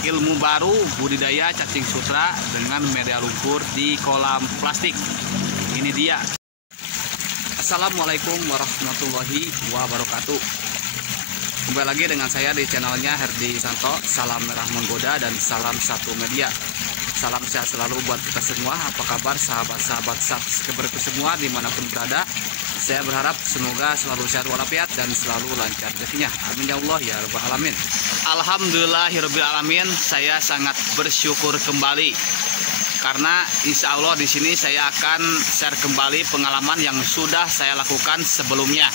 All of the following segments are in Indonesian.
ilmu baru budidaya cacing sutra dengan media lumpur di kolam plastik. Ini dia. Assalamualaikum warahmatullahi wabarakatuh. Kembali lagi dengan saya di channelnya Herdi Santo. Salam merah menggoda dan salam satu media. Salam sehat selalu buat kita semua. Apa kabar sahabat-sahabat subscriberku semua dimanapun berada. Saya berharap semoga selalu sehat walafiat dan selalu lancar rezekinya. Amin ya Allah ya rabbal alamin. Alhamdulillahirabbil alamin. Saya sangat bersyukur kembali karena insya Allah di sini saya akan share kembali pengalaman yang sudah saya lakukan sebelumnya.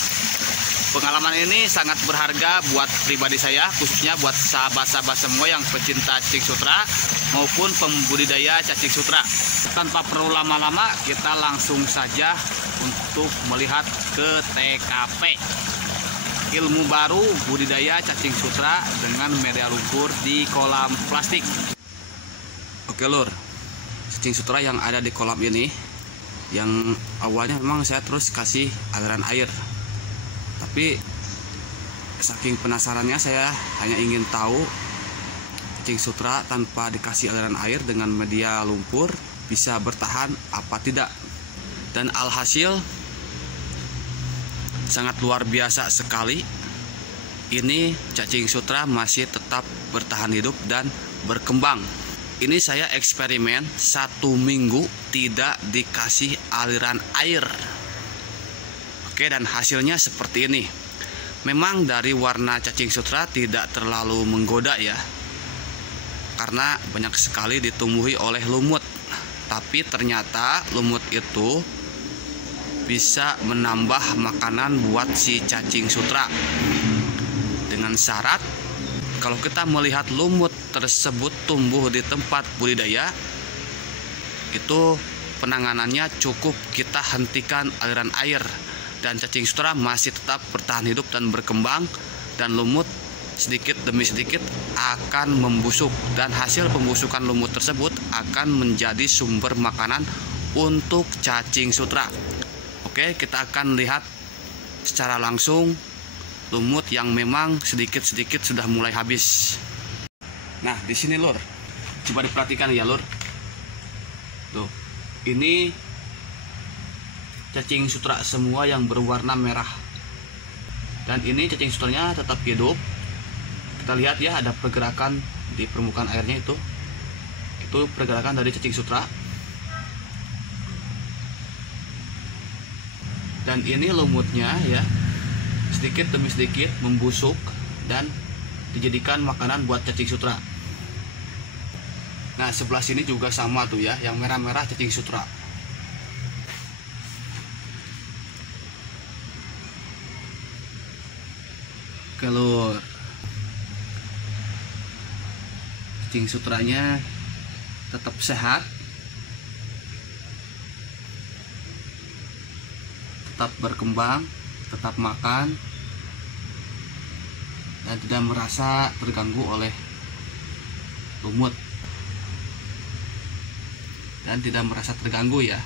Pengalaman ini sangat berharga buat pribadi saya, khususnya buat sahabat-sahabat semua yang pecinta cacing sutra maupun pembudidaya cacing sutra. Tanpa perlu lama-lama, kita langsung saja untuk melihat ke TKP. Ilmu baru budidaya cacing sutra dengan media lumpur di kolam plastik. Oke lur, cacing sutra yang ada di kolam ini, yang awalnya memang saya terus kasih aliran air. Tapi saking penasarannya saya hanya ingin tahu cacing sutra tanpa dikasih aliran air dengan media lumpur bisa bertahan apa tidak. Dan alhasil sangat luar biasa sekali. Ini cacing sutra masih tetap bertahan hidup dan berkembang. Ini saya eksperimen 1 minggu tidak dikasih aliran air. Oke, dan hasilnya seperti ini. Memang dari warna cacing sutra tidak terlalu menggoda ya, karena banyak sekali ditumbuhi oleh lumut. Tapi ternyata lumut itu bisa menambah makanan buat si cacing sutra. Dengan syarat kalau kita melihat lumut tersebut tumbuh di tempat budidaya, itu penanganannya cukup kita hentikan aliran air. Dan cacing sutra masih tetap bertahan hidup dan berkembang, dan lumut sedikit demi sedikit akan membusuk, dan hasil pembusukan lumut tersebut akan menjadi sumber makanan untuk cacing sutra. Oke, kita akan lihat secara langsung lumut yang memang sedikit-sedikit sudah mulai habis. Nah, di sini lur, coba diperhatikan ya lur. Tuh, ini cacing sutra semua yang berwarna merah, dan ini cacing sutranya tetap hidup. Kita lihat ya, ada pergerakan di permukaan airnya, itu pergerakan dari cacing sutra. Dan ini lumutnya ya, sedikit demi sedikit membusuk dan dijadikan makanan buat cacing sutra. Nah, sebelah sini juga sama tuh ya, yang merah-merah cacing sutra. Kalau cacing sutranya tetap sehat, tetap berkembang, tetap makan, dan tidak merasa terganggu oleh lumut, dan tidak merasa terganggu ya.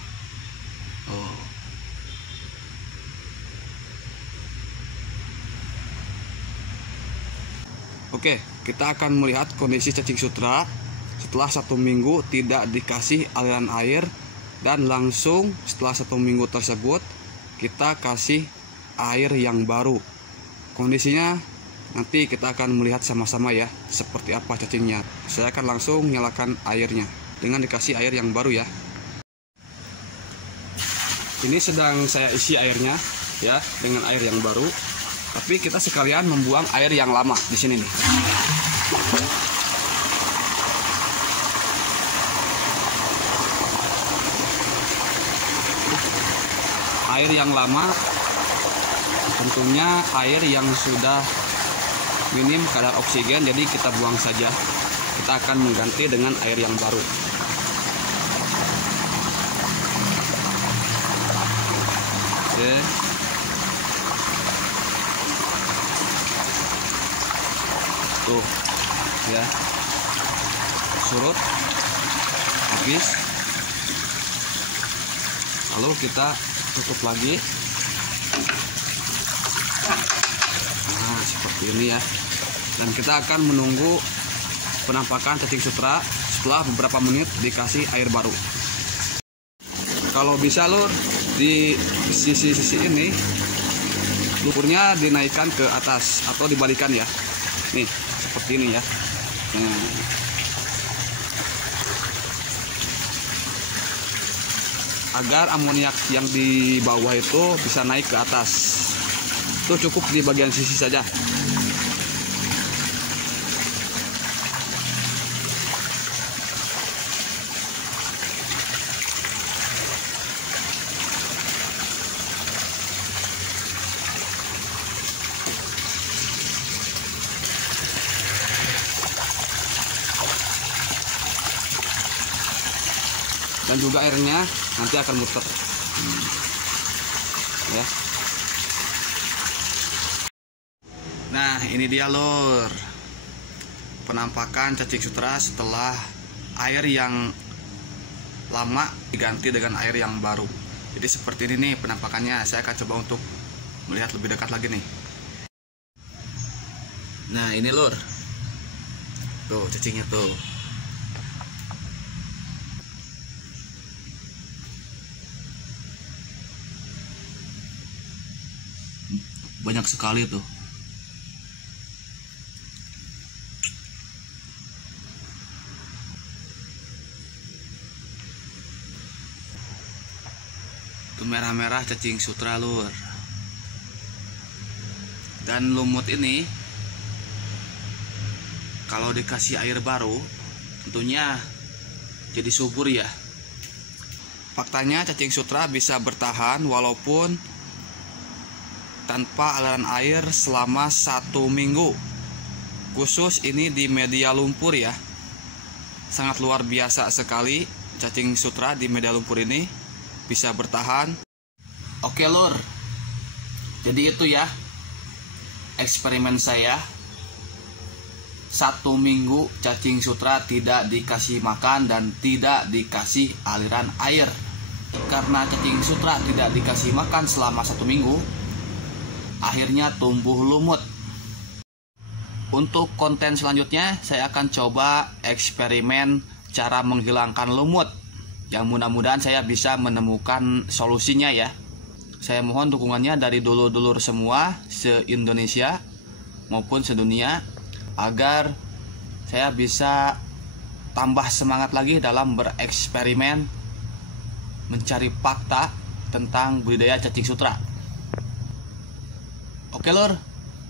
Oke, kita akan melihat kondisi cacing sutra setelah 1 minggu tidak dikasih aliran air, dan langsung setelah 1 minggu tersebut kita kasih air yang baru. Kondisinya nanti kita akan melihat sama-sama ya, seperti apa cacingnya. Saya akan langsung nyalakan airnya dengan dikasih air yang baru ya. Ini sedang saya isi airnya ya dengan air yang baru. Tapi kita sekalian membuang air yang lama di sini nih. Air yang lama tentunya air yang sudah minim kadar oksigen, jadi kita buang saja. Kita akan mengganti dengan air yang baru. Oke. Tuh ya, surut habis, lalu kita tutup lagi. Nah, seperti ini ya. Dan kita akan menunggu penampakan cacing sutra setelah beberapa menit dikasih air baru. Kalau bisa lur, di sisi-sisi ini lumpurnya dinaikkan ke atas atau dibalikan ya. Nih, seperti ini ya. Agar amoniak yang di bawah itu bisa naik ke atas. Itu cukup di bagian sisi saja. Dan juga airnya nanti akan muter ya. Nah, ini dia lur, penampakan cacing sutra setelah air yang lama diganti dengan air yang baru. Jadi seperti ini nih penampakannya. Saya akan coba untuk melihat lebih dekat lagi nih. Nah, ini lur, tuh cacingnya tuh. Banyak sekali tuh. Itu merah-merah cacing sutra lur. Dan lumut ini kalau dikasih air baru tentunya jadi subur ya. Faktanya cacing sutra bisa bertahan walaupun tanpa aliran air selama 1 minggu. Khusus ini di media lumpur ya. Sangat luar biasa sekali cacing sutra di media lumpur ini bisa bertahan. Oke lur, jadi itu ya eksperimen saya. 1 minggu cacing sutra tidak dikasih makan dan tidak dikasih aliran air. Karena cacing sutra tidak dikasih makan selama 1 minggu, akhirnya tumbuh lumut. Untuk konten selanjutnya saya akan coba eksperimen cara menghilangkan lumut, yang mudah-mudahan saya bisa menemukan solusinya ya. Saya mohon dukungannya dari dulur-dulur semua se-Indonesia maupun sedunia agar saya bisa tambah semangat lagi dalam bereksperimen mencari fakta tentang budidaya cacing sutra. Oke lur,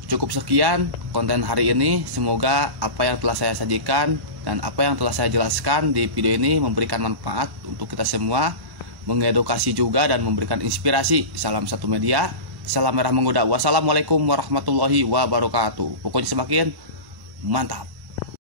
cukup sekian konten hari ini. Semoga apa yang telah saya sajikan dan apa yang telah saya jelaskan di video ini memberikan manfaat untuk kita semua, mengedukasi juga dan memberikan inspirasi. Salam satu media, salam merah menggoda. Wassalamualaikum warahmatullahi wabarakatuh. Pokoknya semakin mantap.